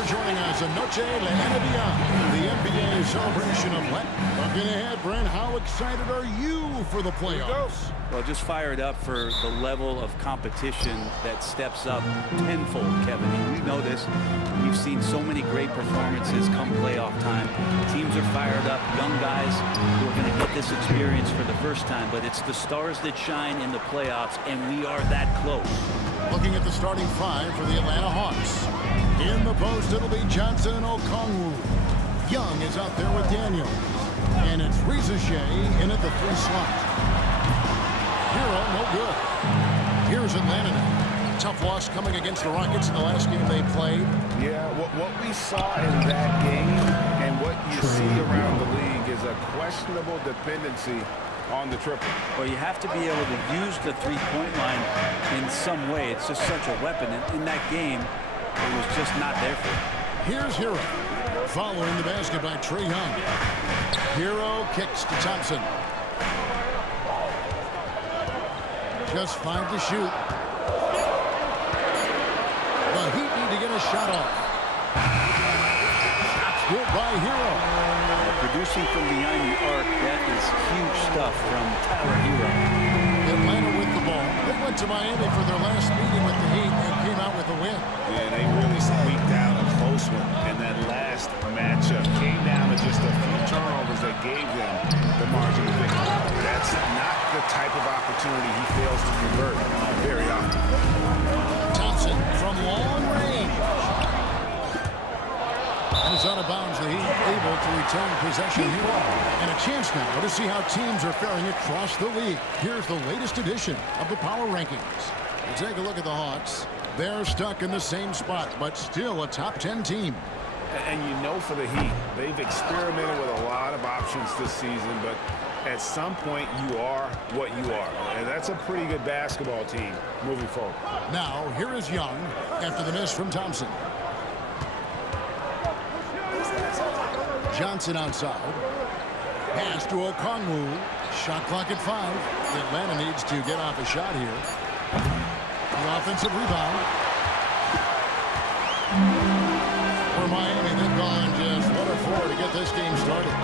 for joining us. Anoche le NBA, the NBA celebration of Lent. Looking ahead, Brent, how excited are you for the playoffs? Well, just fired up for the level of competition that steps up tenfold, Kevin. And you know this. We've seen so many great performances come playoff time. Teams are fired up, young guys who are going to get this experience for the first time. But it's the stars that shine in the playoffs, and we are that close. Looking at the starting five for the Atlanta Hawks. In the post, it'll be Johnson and Okongwu. Young is out there with Daniel. And it's Shea in at the 3 slot. Hero, no good. Here's Atlanta now. Tough loss coming against the Rockets in the last game they played. Yeah, what we saw in that game and what you see around the league is a questionable dependency on the triple. Well, you have to be able to use the three-point line in some way. It's just such a weapon. And in that game, it was just not there for him. Here's Hero. Following the basket by Trae Young. Hero kicks to Thompson. Just 5 to shoot. The Heat need to get a shot off. That's good by Hero. Producing from behind the arc, that is huge stuff from Tyler Hero. Atlanta with the ball. They went to Miami for their last meeting with the Heat and came out with a win. Yeah, they really squeaked out a close one. And that last matchup came down to just a few turnovers that gave them the margin of victory. That's not the type of opportunity he fails to convert very often. Thompson from long range. And it's out of bounds. The Heat able to return possession here. And a chance now to see how teams are faring across the league. Here's the latest edition of the Power Rankings. We'll take a look at the Hawks. They're stuck in the same spot, but still a top 10 team. And you know for the Heat, they've experimented with a lot of options this season, but at some point you are what you are. And that's a pretty good basketball team moving forward. Now, here is Young after the miss from Thompson. Johnson outside. Pass to Okongwu. Shot clock at 5. Atlanta needs to get off a shot here. The offensive rebound. For Miami, they've gone just 1 of 4 to get this game started.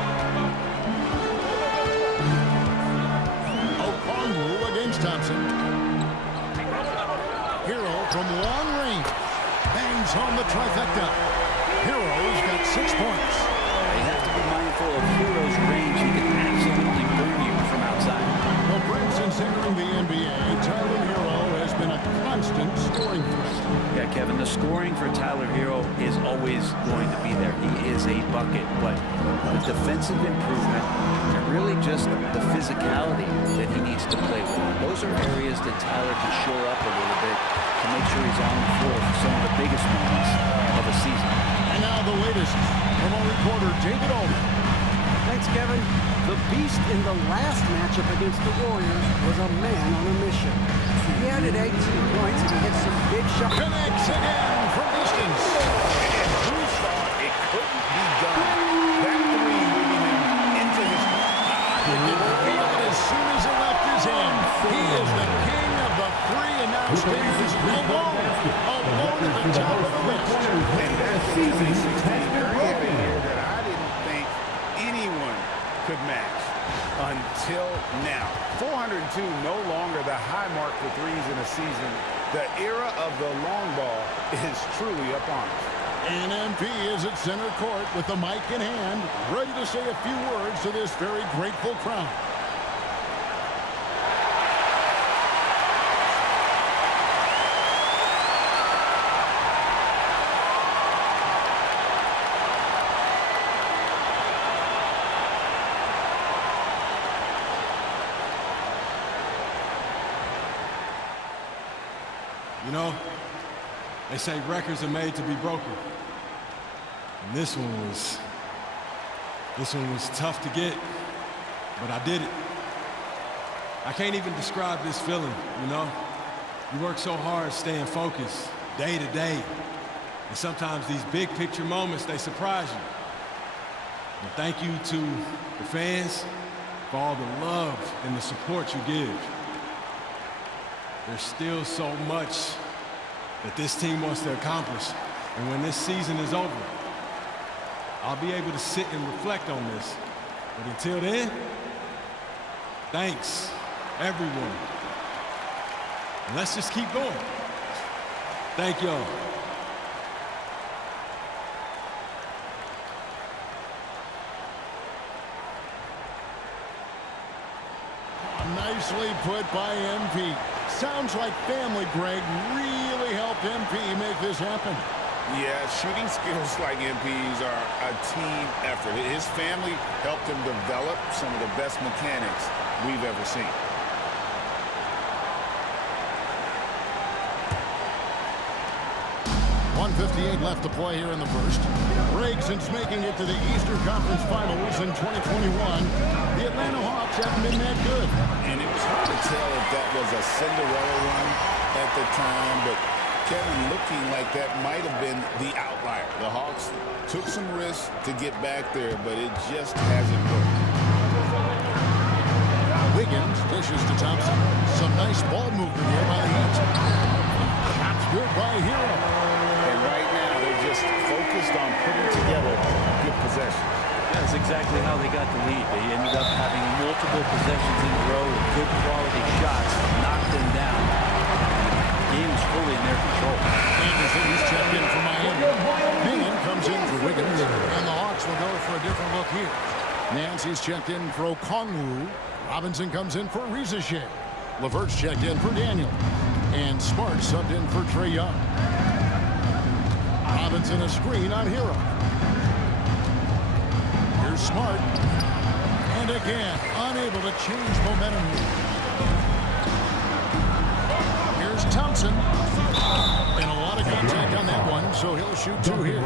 Okongwu against Thompson. Hero from long range. Bangs home the trifecta. Hero's got 6 points. You have to be mindful of Hero's range. He can absolutely burn you from outside. Well, Brent, since entering the NBA, Tyler Hero has been a constant scoring threat. Yeah, Kevin, the scoring for Tyler Hero is always going to be there. He is a bucket, but the defensive improvement and really just the physicality that he needs to play with. Those are areas that Tyler can shore up a little bit to make sure he's on the floor for some of the biggest moments of a season. And now the latest from our reporter, David Ullman. Thanks, Kevin. The beast in the last matchup against the Warriors was a man on a mission. He added 18 points and he hit some big shots. Connects again from distance. And who thought it couldn't be done? That three moving him into his... You can feel it as soon as it left his hand. He is the king of the three and now stands alone at the top of the list. And that's the easy 16 area here that I didn't think anyone could match until now. 402, no longer the high mark for threes in a season. The era of the long ball is truly upon us. And MP is at center court with the mic in hand, ready to say a few words to this very grateful crowd. You know, they say records are made to be broken. And this one was tough to get, but I did it. I can't even describe this feeling, you know? You work so hard staying focused day to day, and sometimes these big picture moments, they surprise you. And thank you to the fans for all the love and the support you give. There's still so much that this team wants to accomplish, And when this season is over, I'll be able to sit and reflect on this. But until then, thanks, everyone. And let's just keep going. Thank y'all. Nicely put by MP. Sounds like family, Greg, really helped MP make this happen. Yeah, shooting skills like MP's are a team effort. His family helped him develop some of the best mechanics we've ever seen. .158 left to play here in the first. Greg, since making it to the Eastern Conference Finals in 2021, the Atlanta Hawks haven't been that good. And it was hard to tell if that was a Cinderella run at the time, but Kevin, looking like that might have been the outlier. The Hawks took some risks to get back there, but it just hasn't worked. Wiggins dishes to Thompson. Some nice ball movement here by the Heat. Shots good by Hero. And right now, they're just focused on putting together good possessions. That's exactly how they got the lead. They ended up having multiple possessions in a row with good quality shots, knocked them down. The game is fully in their control. Anderson, he's checked in for Miami. Manning comes in for Wiggins, and the Hawks will go for a different look here. Nancy's checked in for Okongwu. Robinson comes in for Rizachet. LeVert's checked in for Daniel. And Smart subbed in for Trae Young. Robinson a screen on Hero. Here's Smart. And again, unable to change momentum. Here's Thompson. And a lot of contact on that one, so he'll shoot two here.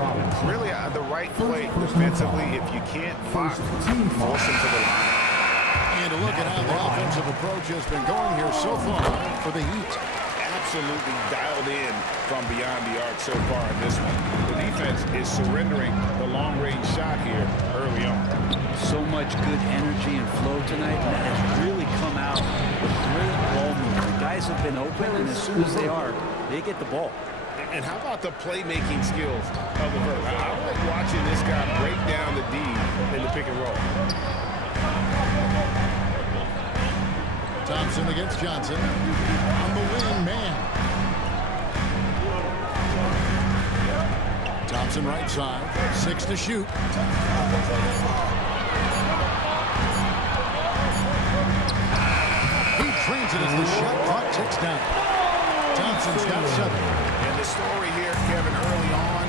Really, the right play defensively. If you can't block, force him to the line. And a look at how the offensive approach has been going here so far for the Heat. Absolutely dialed in from beyond the arc so far in this one. The defense is surrendering the long-range shot here early on. So much good energy and flow tonight, and that has really come out with great ball movement. The guys have been open, and as soon as they are, they get the ball. And how about the playmaking skills of LeVert? I like watching this guy break down the D in the pick and roll. Thompson against Johnson. On the wing, man. Thompson right side. 6 to shoot. He trains it as the shot clock ticks down. Thompson's got 7. And the story here, Kevin, early on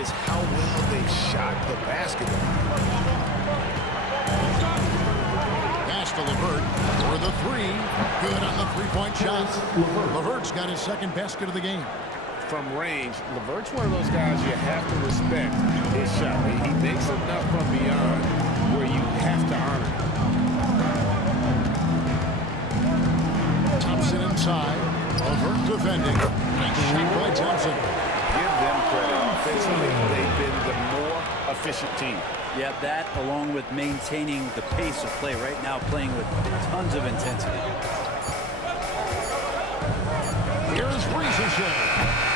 is how well they shot the basketball. To LeVert for the 3. Good on the three-point shot. LeVert's got his second basket of the game. From range, LeVert's one of those guys you have to respect his shot. He makes enough from beyond where you have to honor it. Thompson inside. LeVert defending. Nice shot by Thompson. Give them credit. Offensively, they've been the more efficient team. Yeah, that along with maintaining the pace of play right now, playing with tons of intensity. Here's Rizachet.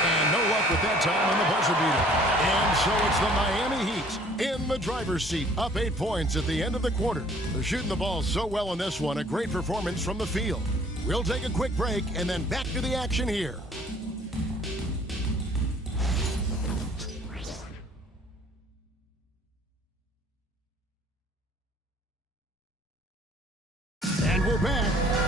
And no luck with that time on the buzzer beater. And so it's the Miami Heat in the driver's seat, up 8 points at the end of the quarter. They're shooting the ball so well in this one, a great performance from the field. We'll take a quick break and then back to the action here. And we're back.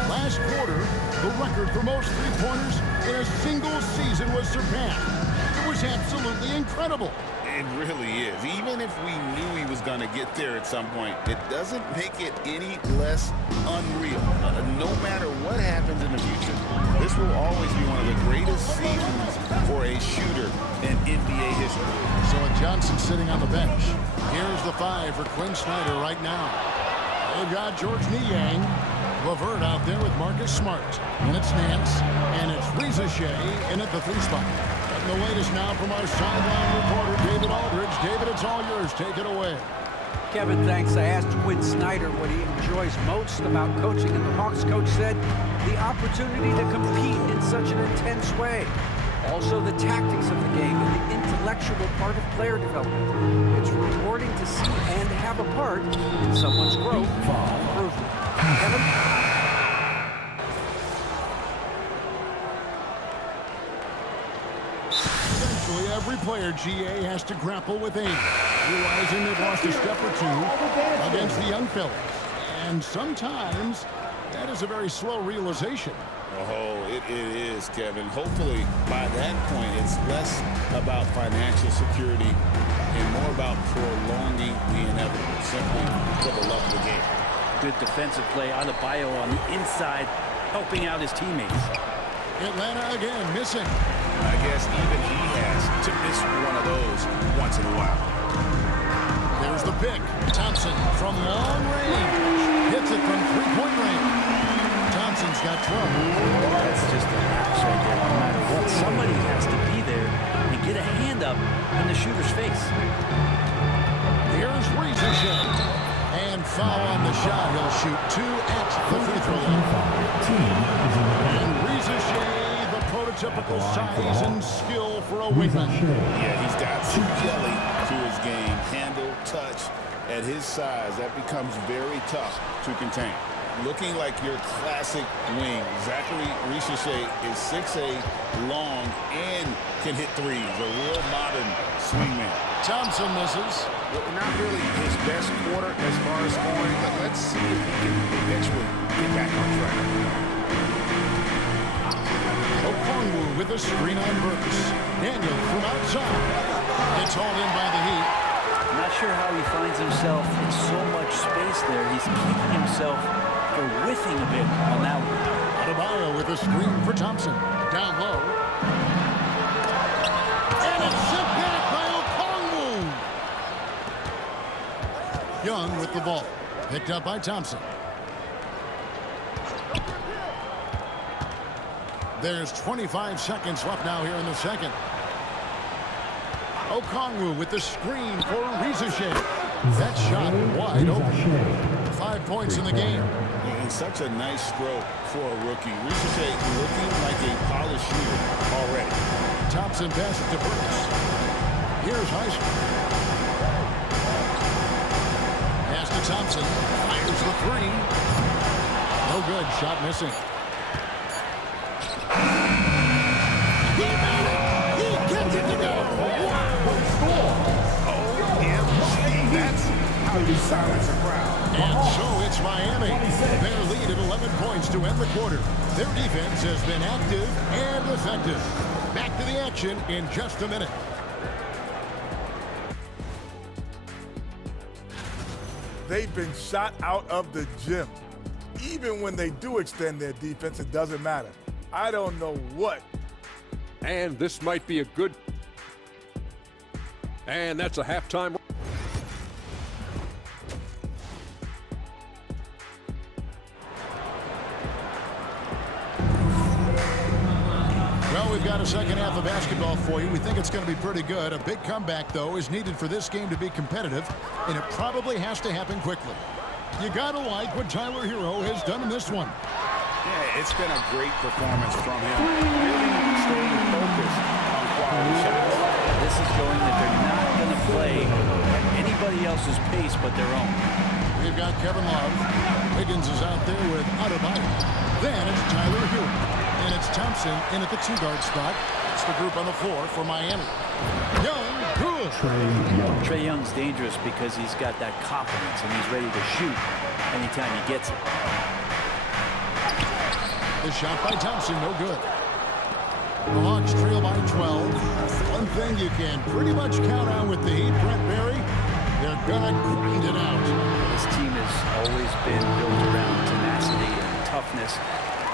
Last quarter, the record for most three-pointers in a single season was surpassed. It was absolutely incredible. It really is. Even if we knew he was going to get there at some point, it doesn't make it any less unreal. No matter what happens in the future, this will always be one of the greatest seasons for a shooter in NBA history. So with Johnson sitting on the bench, here's the 5 for Quinn Snyder right now. They've got George Niang, LeVert out there with Marcus Smart. And it's Nance, and it's Rizachet in at the 3 spot. And the latest now from our sideline reporter, David Aldridge. David, it's all yours. Take it away. Kevin, thanks. I asked Quinn Snyder what he enjoys most about coaching, and the Hawks coach said the opportunity to compete in such an intense way. Also the tactics of the game and the intellectual part of player development. It's rewarding to see and have a part in someone's growth and improvement. Kevin? Eventually, every player, GA, has to grapple with age, realizing they've lost a step or two against the young fellas. And sometimes that is a very slow realization. Oh, it is, Kevin. Hopefully, by that point, it's less about financial security and more about prolonging the inevitable, simply for the love of the game. Good defensive play. Adebayo on the inside, helping out his teammates. Atlanta again missing. I guess even he has to miss one of those once in a while. There's the pick. Thompson from long range. Hits it from three-point range. Thompson's got trouble. That's just a lapse right there. No matter what, somebody has to be there and get a hand up in the shooter's face. Here's Ricochet. And foul on the shot. He'll shoot two at the free throw line. And Ricochet, the prototypical size and skill for a wingman. Yeah, he's got some jelly to his game. Handle, touch. At his size, that becomes very tough to contain. Looking like your classic wing. Zachary Ricochet is 6'8", long, and can hit threes. A real modern swingman. Thompson misses. Not really his best quarter as far as scoring, but let's see if he can eventually get back on track. Okongwu with a screen on Burks. Daniel from outside. It's hauled in by the Heat. Not sure how he finds himself in so much space there. He's keeping himself for whiffing a bit on that one. Adebayo with a screen for Thompson. Down low. And it's sent back by Okongwu. Young with the ball. Picked up by Thompson. There's 25 seconds left now here in the second. Okongwu with the screen for Ricochet. That shot wide open. 5 points in the game. And such a nice stroke for a rookie. Ricochet looking like a polished shooter already. Thompson passes to Burks. Here's Heisman. Pass to Thompson. Fires the three. No good. Shot missing. He made it. He gets it to go. OMG. That's how you silence a crowd. And so it's Miami. Their lead at 11 points to end the quarter. Their defense has been active and effective. Back to the action in just a minute. They've been shot out of the gym. Even when they do extend their defense, it doesn't matter. I don't know what. And this might be a good... And that's a halftime... Well, we've got a second half of basketball for you. We think it's going to be pretty good. A big comeback, though, is needed for this game to be competitive, and it probably has to happen quickly. You got to like what Tyler Hero has done in this one. Yeah, it's been a great performance from him. Really staying focused on quality shots. This is showing that they're not going to play at anybody else's pace but their own. We've got Kevin Love. Higgins is out there with Adebayo. Then it's Tyler Hero. And it's Thompson in at the two-guard spot. It's the group on the floor for Miami. Young, good. Trae Young's dangerous because he's got that confidence and he's ready to shoot anytime he gets it. The shot by Thompson, no good. The Hawks trail by 12. One thing you can pretty much count on with the Heat, Brent Barry, they're gonna grind it out. This team has always been built around tenacity and toughness.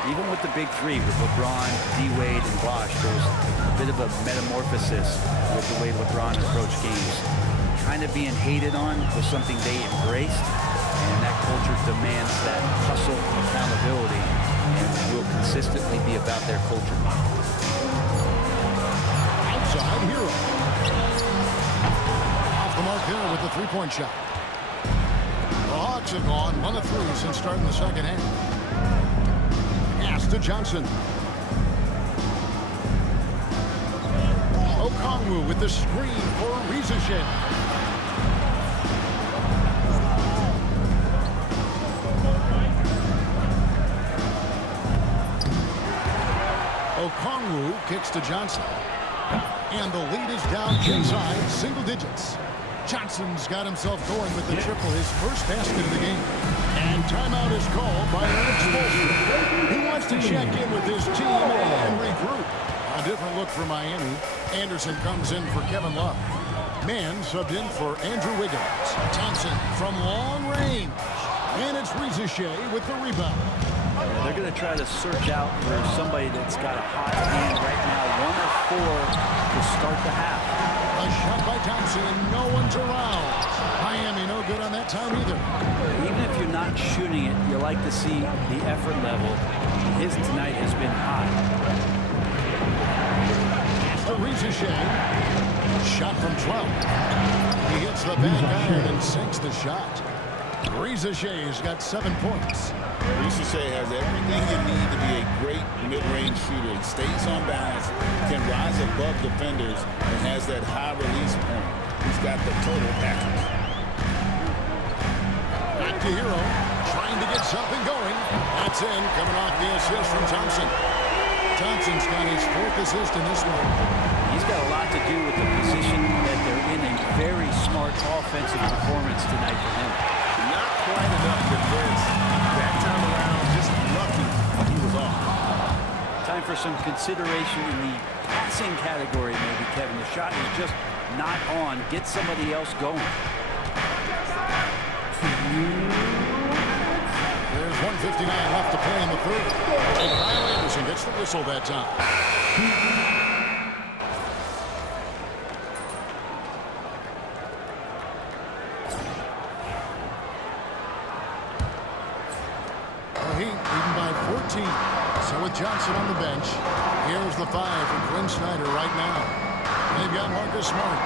Even with the big three, with LeBron, D-Wade, and Bosh, there's a bit of a metamorphosis with the way LeBron approached games. Kind of being hated on was something they embraced, and that culture demands that hustle, accountability, and will consistently be about their culture. Outside, Hero. Off the mark there with the three-point shot. The Hawks have gone 1 of 3 since starting the second half. Pass to Johnson. Okongwu with the screen for Rizachet. Okongwu kicks to Johnson. And the lead is down inside single digits. Johnson's got himself going with the triple, his first basket of the game. And timeout is called by Eric Spoelstra. He wants to check in with his team and regroup. A different look for Miami. Anderson comes in for Kevin Love. Mann subbed in for Andrew Wiggins. Thompson from long range. And it's Rizachet with the rebound. They're going to try to search out for somebody that's got a hot hand right now. 1 of 4 to start the half. A shot by Thompson, and no one's around. Miami no good on that time either. Even if you're not shooting it, you like to see the effort level. His tonight has been high. It's the Rizachet. Shot from 12. He hits the back iron and sinks the shot. Rizachet's got 7 points. Rizachet has everything you need to be a great mid-range shooter. He stays on balance, can rise above defenders, and has that high release point. He's got the total package. Back to Hero, trying to get something going. That's in, coming off the assist from Thompson. Thompson's got his 4th assist in this one. He's got a lot to do with the position that they're in. A very smart offensive performance tonight for him. Not quite enough defense. That time around, just lucky he was off. Time for some consideration in the passing category, maybe, Kevin. The shot is just not on. Get somebody else going. There's 1:59 left to play in the third. And Kyle Anderson gets the whistle that time. Heat leading by 14. So with Johnson on the bench, here's the 5 for Quinn Snyder right now. They've got Marcus Smart.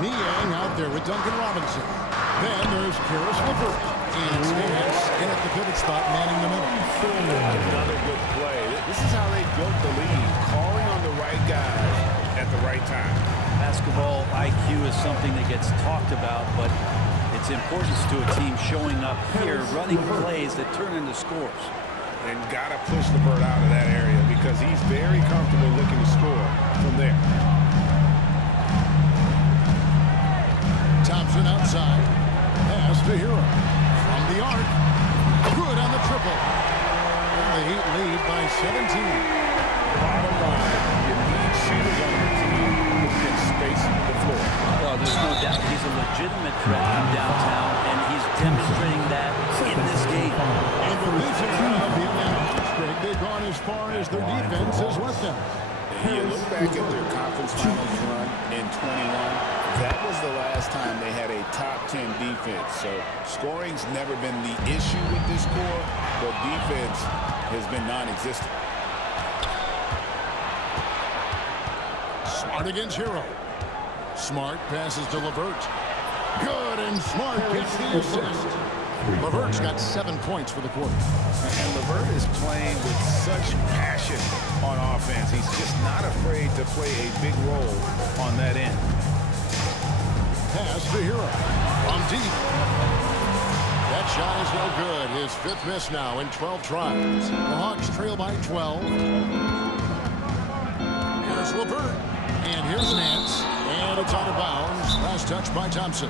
Niang out there with Duncan Robinson. Then there's Karis LeVert. And Stans in at the pivot spot, manning the middle. Another good play. This is how they built the lead, calling on the right guys at the right time. Basketball IQ is something that gets talked about, but its importance to a team showing up here, running plays that turn into scores. And got to push LeVert out of that area because he's very comfortable looking to score from there. Thompson outside. Pass to Hero. From the arc. Good on the triple. And the Heat lead by 17. Bottom line, you need shooters on your team who can space the floor. Well, there's no doubt he's a legitimate threat from downtown, and he's demonstrating that in this game. And the reason of the Atlanta Hawks, Greg, they've gone as far as their defense has let them. You look back at their conference finals run in 21. That was the last time they had a top 10 defense. So scoring's never been the issue with this core, but defense has been non-existent. Smart against Hero. Smart passes to LeVert. Good, and Smart gets the assist. LeVert's got 7 points for the quarter. And LeVert is playing with such passion on offense. He's just not afraid to play a big role on that end. Pass to Hero. From deep. That shot is no good. His 5th miss now in 12 tries. The Hawks trail by 12. Here's LeVert. And here's Nance. And it's out of bounds. Last touch by Thompson.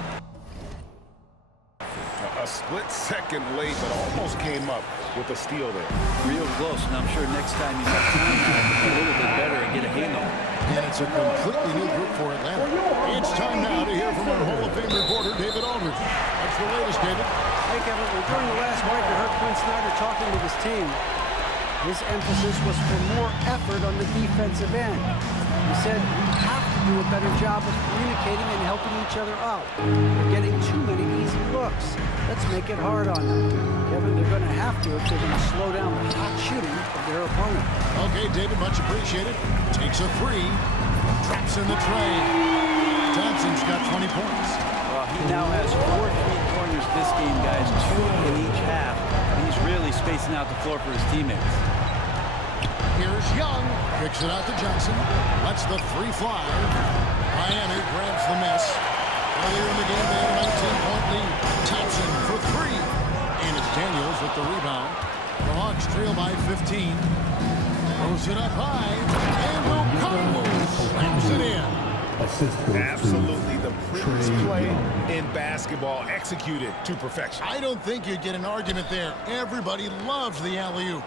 A split second late, but almost came up with a steal there. Real close, and I'm sure next time you have time a little bit better and get a handle. And it's a completely new group for Atlanta. It's time now to hear from our Hall of Fame reporter, David Aldridge. What's the latest, David? Hey, Kevin, well, during the last break, I heard Quinn Snyder talking with his team. His emphasis was for more effort on the defensive end. He said we have to do a better job of communicating and helping each other out. We're getting too many easy looks. Let's make it hard on them. Kevin, they're going to have to if they're going to slow down the hot shooting of their opponent. Okay, David, much appreciated. Takes a 3. Traps in the tray. Thompson's got 20 points. He now has 4 3-pointers this game, guys. 2 in each half. He's really spacing out the floor for his teammates. Here's Young. Kicks it out to Johnson. Lets the 3 fly. Miami grabs the miss. Earlier in the game, they had a 19-point lead. Thompson for three. And it's Daniels with the rebound. The Hawks trail by 15. Throws it up high. And Okongwu slams it in. Absolutely the prettiest play in basketball, executed to perfection. I don't think you'd get an argument there. Everybody loves the alley-oop.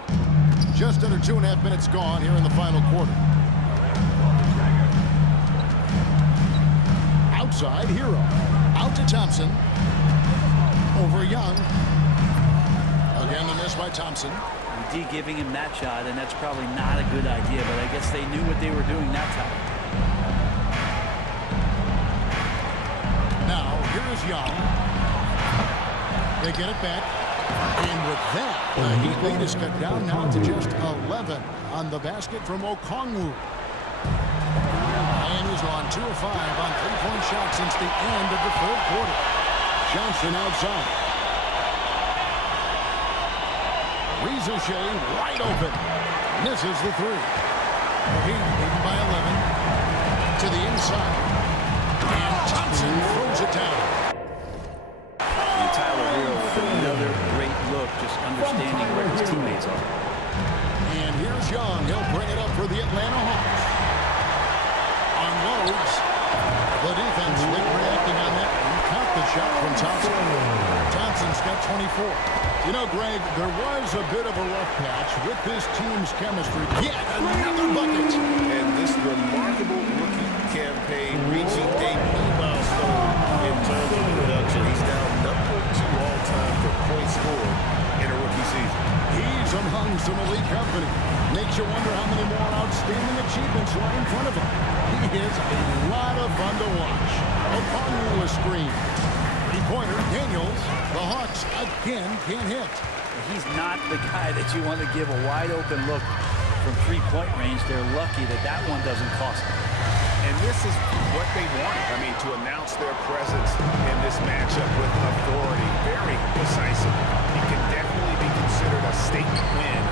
Just under 2.5 minutes gone here in the final quarter. Outside, Hero. Out to Thompson. Over Young. Again, the miss by Thompson. D giving him that shot, and that's probably not a good idea, but I guess they knew what they were doing that time. Now, here is Young. They get it back. And with that, the Heat lead is cut down now to just 11 on the basket from Okongwu. Miami's on 2 of 5 on three-point shots since the end of the third quarter. Johnson outside. Ricochet wide open. Misses the three. The Heat leading by 11 to the inside. And Thompson throws it down. And Tyler Hero with another great look, just understanding where his teammates are. And here's Young. He'll bring it up for the Atlanta Hawks. Unloads. The defense late reacting on that. And count the shot from Thompson. Thompson's got 24. You know, Greg, there was a bit of a rough patch with this team's chemistry. Yet another bucket. And this remarkable rookie campaign reaching a new milestone in terms of production. He's now number 2 all-time for points scored in a rookie season. He's among some elite company. Makes you wonder how many more outstanding achievements lie in front of him. He is a lot of fun to watch. Okongwu a screen. Three-pointer, Daniels. The Hawks again can't hit. He's not the guy that you want to give a wide-open look from three-point range. They're lucky that that one doesn't cost them. And this is what they wanted. I mean, to announce their presence in this matchup with authority. Very decisive. It can definitely be considered a statement win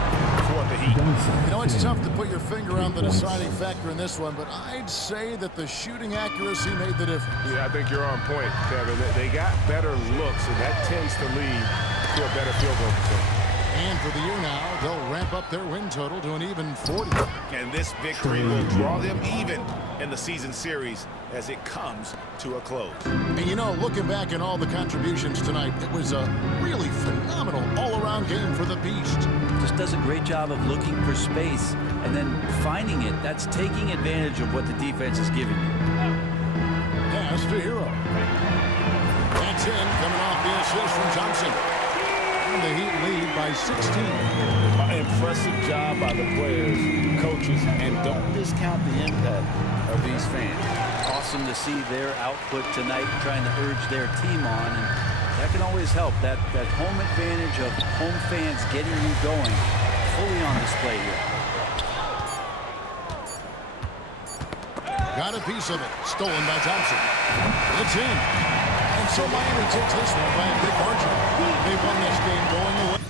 for the Heat. You know, it's tough to put your finger on the deciding factor in this one, but I'd say that the shooting accuracy made the difference. Yeah, I think you're on point, Kevin. They got better looks, and that tends to lead to a better field goal percentage. And for the year now, they'll ramp up their win total to an even 40. And this victory will draw them even in the season series as it comes to a close. And you know, looking back at all the contributions tonight, it was a really phenomenal all-around game for the Beast. Just does a great job of looking for space and then finding it. That's taking advantage of what the defense is giving you. Pass to Hero. That's in, coming off the assist from Thompson. And the Heat lead by 16. Impressive job by the players, coaches, and don't discount the impact of these fans. Awesome to see their output tonight, trying to urge their team on, and that can always help. That home advantage of home fans getting you going, fully on display here. Got a piece of it, stolen by Thompson. It's in. And so Miami takes this one by a big margin. They won this game going away.